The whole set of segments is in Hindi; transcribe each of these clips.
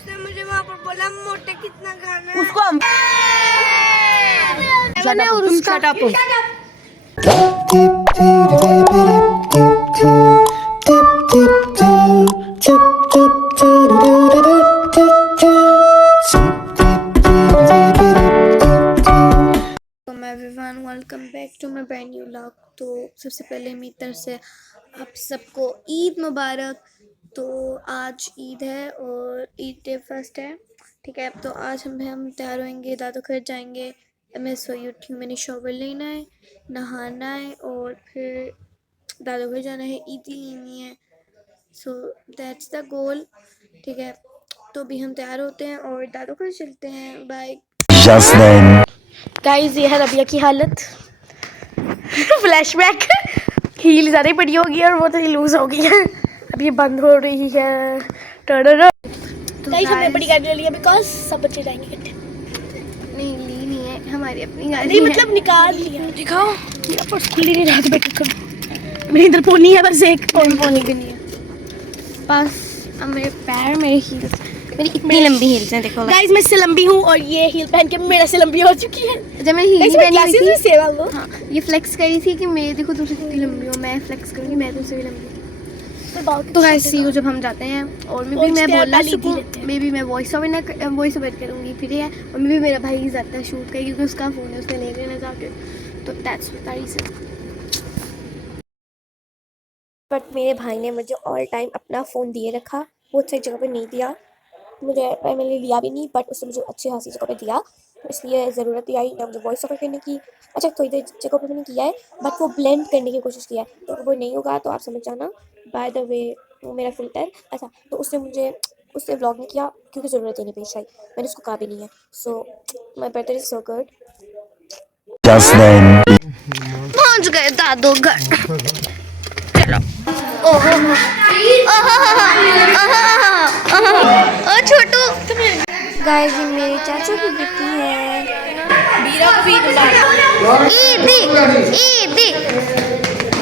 उसने मुझे वहाँ पर बोला मोटे कितना खाना है। उसको हम shut up. Everyone, welcome back to my brand new vlog. तो सबसे पहले मेरी तरफ से आप सबको ईद मुबारक। तो आज ईद है और ईद डे फर्स्ट है, ठीक है। तो आज हम तैयार होंगे, दादू घर जाएंगे। मैं सोई उठी हूँ, मैंने शॉवर लेना है, नहाना है और फिर दादू घर जाना है, ईद लेनी है। सो दैट्स द गोल, ठीक है। तो अभी हम तैयार होते हैं और दादू घर चलते हैं। Bye guys. ये है रबिया की हालत। फ्लैशबैक। हील ज़्यादा ही बड़ी होगी और वो तो लूज हो गई है, अब ये बंद हो रही है। तो गाइस हमने बड़ी गाड़ी ले ली है बिकॉज सब बच्चे जाएंगे इकट्ठे। नहीं ली नहीं है, हमारी अपनी गाड़ी नहीं, मतलब निकाल लिया। दिखाओ मेरा पर्स खुली नहीं रहा, बेटा मेरी इधर पोनी है, बस एक पोनी भी नहीं है। बस अब मेरे पैर, मेरे हील्स, मेरी इतनी लंबी हील्स हैं, देखो गाइस। मैं इससे लंबी हूँ और ये हील पहन के मेरे से लंबी हो चुकी है। जब मैं हील पहनी हुई थी, हाँ, ये फ्लेक्स करी थी कि मैं देखो तुमसे कितनी लंबी हूँ, मैं फ्लेक्स करूँगी मैं तुमसे भी लंबी। तो गाइस सी को जब हम जाते हैं और मैं बोलना सीखूँ, मे भी मैं वॉइस ओवर करूँगी फिर है। और मे भी मेरा भाई जाता है शूट का क्योंकि उसका फ़ोन है, उसने ले लेना जाके। तो दैट्स द रीज़न। बट मेरे भाई ने मुझे ऑल टाइम अपना फ़ोन दिए रखा, बहुत सही जगह पर नहीं दिया मुझे, मैंने लिया भी नहीं, बट उसने मुझे अच्छी खासी जगह पे दिया, तो इसलिए ज़रूरत ही आई ना मुझे वॉइस ओवर करने की। अच्छा थोड़ी देर जगह पे मैंने किया है, बट वो ब्लेंड करने की कोशिश किया है, तो वो नहीं होगा, तो आप समझ जाना। बाय द वे वो मेरा फ़िल्टर, अच्छा तो उसने व्लॉग नहीं किया क्योंकि ज़रूरत ही नहीं पेश आई, मैंने उसको कहा भी नहीं है। So my brother is so good. पहुँच गए दादू घर, चलो। ओहो ओ छोटू। गाइस ये मेरे चाचा की बेटी है। ईदी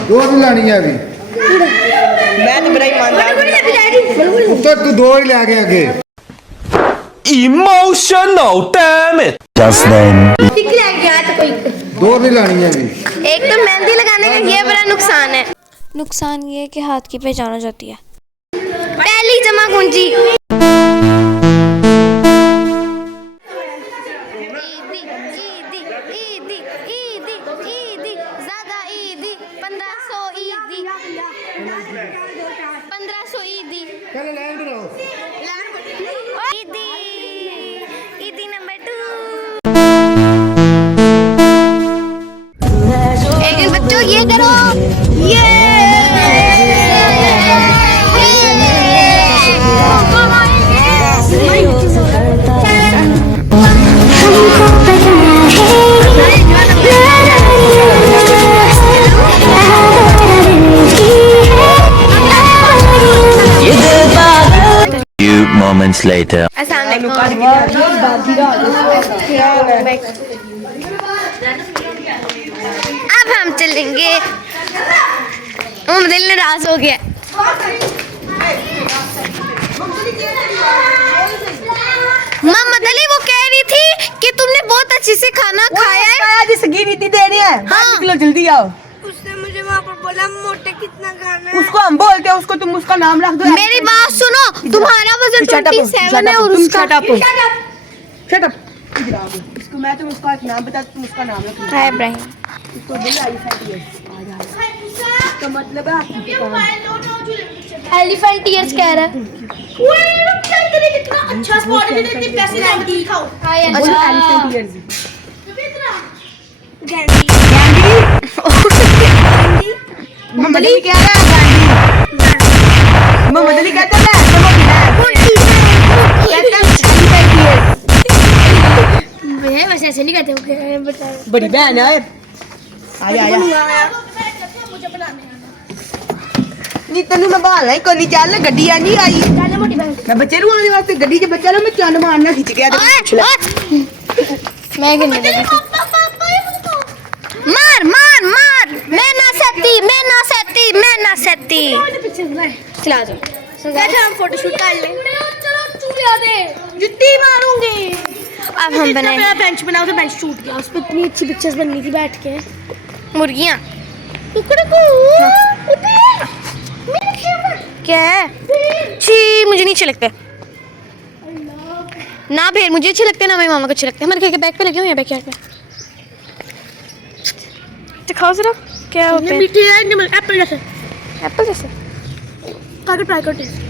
दो ही लानी है अभी। मैं तो बड़ा ईमानदार उत्तर तू दो ही ले गया आगे। Emotional damn it. Just then. दो ही लानी है अभी। एक तो मेहंदी लगाने का ये बड़ा नुकसान है। नुकसान ये है कि हाथ की पहचान हो जाती है। पहली जमा कुंजी। ईदी नंबर 2। एक बच्चों ये करो, ये Few moments later. अब हम चलेंगे। दिल नाराज हो गया। मोहम्मद अली वो कह रही थी कि तुमने बहुत अच्छे से खाना खाया है। दे रही है। हाँ। निकलो जल्दी आओ। उसने मुझे वहाँ पर बोला मोटे कितना खाना है। उसको हम बोलते हैं, उसको तुम उसका नाम रख दो। मेरी बात सुनो, तुम्हारा वजन 27 है और उसका शट अप। इसको मैं तुम उसका नाम बता, तुम उसका नाम रख। हाय इब्राहिम। इसको दिल एलिफेंट ईयर्स का मतलब है एलिफेंट ईयर्स कह रहा है। कितना अच्छा स्पॉट है, इतने पैसे लगा के दिखाओ। अच्छा एलिफेंट ईयर्स गैंडी मोहम्मद अली कह रहा है। गांधी मोहम्मद अली कहता है वैसे ऐसे नहीं कहते। बड़ी बहन है। आया नी तेन मैं बाल है कोनी चल गड्डी आ नहीं आई। मैं बच्चे नु आने वास्ते गड्डी च बच्चा ना मैं चन मारना खिंच गया मैं गिनने लगी थी। मार मार मार, मैं ना सहती। चला जाओ, हम फोटो शूट कर ले। अब हम बनाए बेंच बनाओ तो बेंच टूट गया, उस पर इतनी अच्छी पिक्चर्स बननी थी बैठ के। मुर्गियाँ क्या है? छी, मुझे नहीं अच्छे लगते ना भेड़, मुझे अच्छे लगते हैं ना मेरी मामा को अच्छे लगते हैं। हमारे घर के बैग पे लगे हुए हैं बैकयार्ड पे। दिखाओ जरा क्या होते हैं। मीठे है एप्पल जैसे। एप्पल जैसे काटो ट्राई करते हैं।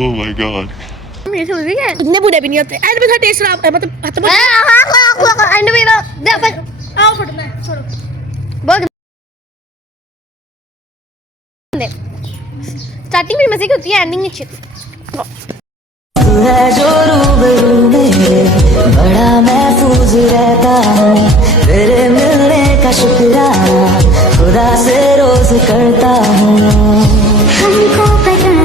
Oh my god. ये समझ गए इतने बुरे भी नहीं होते, एंड में था टेस्ट खराब, मतलब खत्म हो एंड मेरा आओ फोटो में छोड़ो। बहुत स्टार्टिंग में मजे की होती है, एंडिंग अच्छी होती है। है जो रूबरू मेरे बड़ा महफूज रहता हूँ, तेरे मिलने का शुक्राना खुदा से रोज करता हूँ। हमको पता है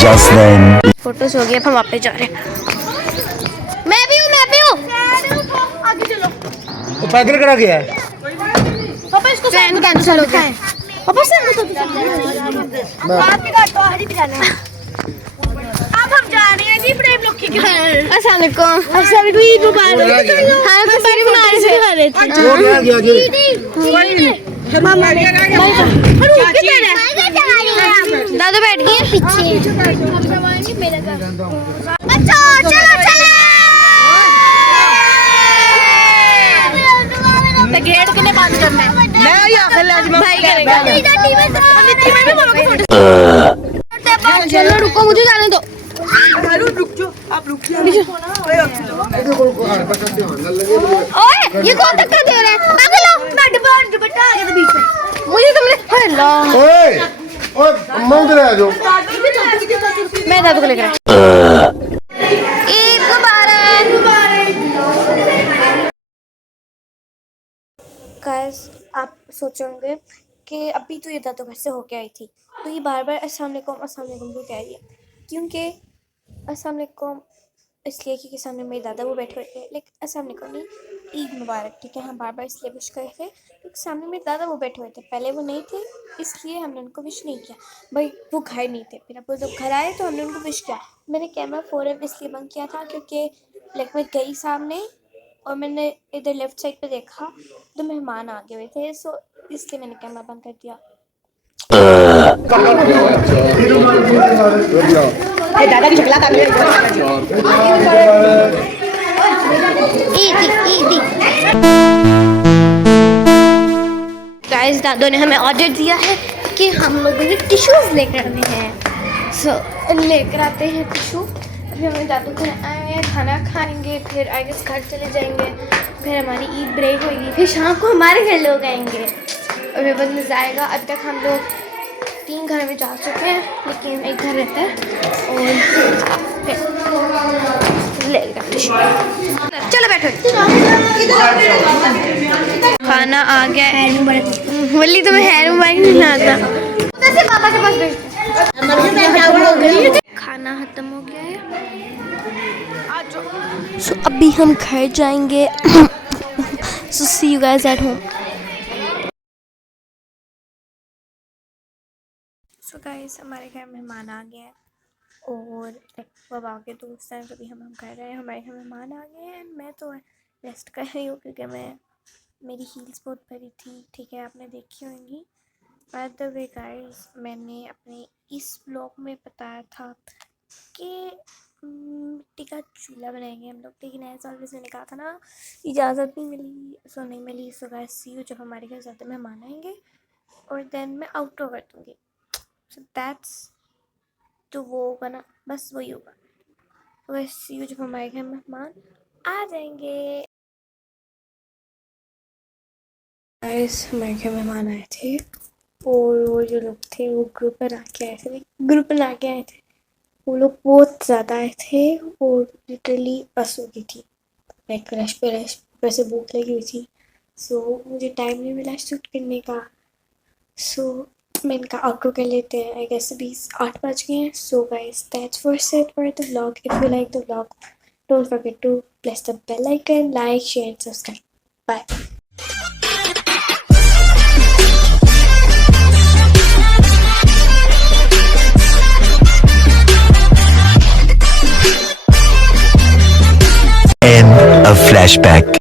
Just then. फोटोज हो गई, अब हम वापस जा रहे हैं। मैं भी हूँ आगे चलो। वो पैदल करा गया है। पापा इसको प्लान कैंसिल हो गया। पापा से आप भी काटो, हरी भी जाना है। अब हम जा रहे हैं जी प्रेम लोग की घर। अस्सलाम वालेकुम। अच्छा भी ईद मुबारक। हाँ तो सारी बना रहे थे। वो रह गया जी। मामा ने दादू बैठ गए पीछे। अच्छा चलो चलो। गेट के लिए बंद करना है। मैं या खेला आज भाई करेगा। चलो रुको, मुझे जाने दो। रुक जाओ, आप रुक जाओ। ओए ये कौन धक्का दे रहा है? पागल हो। मैं दुपट्टा आ गया था बीच में। मुझे तुमने अल्लाह। ओए ओए अम्मा उधर आ जाओ। मैं दादू को लेकर आई। ईद मुबारक। गाइस आप सोचोगे कि अभी तो ये दादू घर से होके आई थी, तो ये बार बार अस्सलाम वालेकुम क्यों कह रही है? क्योंकि अस्सलाम वालेकुम इसलिए क्योंकि सामने मेरे दादा वो बैठे हुए थे, लेकिन अस्सलाम वालेकुम नहीं, ईद मुबारक, ठीक है। हम बार बार इसलिए विश कर थे क्योंकि सामने मेरे दादा वो बैठे हुए थे, पहले वो नहीं थे इसलिए हमने उनको विश नहीं किया। भाई वो घर नहीं थे, फिर अब वो जब घर आए तो हमने उनको विश किया। मैंने कैमरा फ़ौरन इसलिए बंद किया था क्योंकि लाइक मैं गई सामने और मैंने इधर लेफ्ट साइड पे देखा तो मेहमान आ गए हुए थे, सो इसलिए मैंने कैमरा बंद कर दिया। दादा की शक्ल कर गाइस दादू ने हमें ऑर्डर दिया है कि हम लोगों ने टिश्यूज़ लेकर आने हैं, सो लेकर आते हैं टिश्यू। अभी हमें दादू घर आए हैं, खाना खाएंगे, फिर आई गेस घर चले जाएंगे, फिर हमारी ईद ब्रेक होगी, फिर शाम को हमारे घर लोग आएंगे और वे बहुत मज़ा आएगा। अब तक हम लोग 3 घर में जा चुके हैं, लेकिन एक घर रहता है और लेगा टिश्यू। चलो बैठो। खाना आ गया है। वली तुम्हें हैर मुबारक नहीं आता। पापा के पास भेजते। खाना खत्म हो गया है, सो अभी हम घर जाएंगे। So see you guys at home. So guys हमारे घर मेहमान आ गए हैं और बाबा के दोस्त हैं, कभी हम कर रहे हैं, हमारे घर मेहमान आ गए हैं। मैं तो रेस्ट कर रही हूँ क्योंकि मेरी हील्स बहुत भरी थी, ठीक है, आपने देखी होंगी। बाय द वे गाइस मैंने अपने इस ब्लॉग में बताया था कि मिट्टी का चूल्हा बनाएंगे हम लोग, लेकिन एज ऑलवेज मैंने कहा था ना इजाज़त नहीं मिली, सो नहीं मिली। सो गाइस सी यू जब हमारे घर ज़्यादा मेहमान आएंगे और देन मैं आउटडोर कर दूँगी। सो दैट्स तो वो होगा ना, बस वही होगा। तो गाइस सी यू जब हमारे घर मेहमान आ जाएंगे। गाइस हमारे घर मेहमान आए थे और वो जो लोग थे वो ग्रुप बना के आए थे। वो लोग बहुत ज़्यादा आए थे और लिटरली बस हो गई थी, लाइक रश पे से भूख लगी हुई थी, सो मुझे टाइम नहीं मिला शूट करने का। सो मैं इनका आउटरो कर लेते हैं। आई गेस अभी 8 बज गए हैं। So guys that's for set for the vlog. If you like the vlog don't forget to press the bell icon, like, share and subscribe. Bye. Flashback.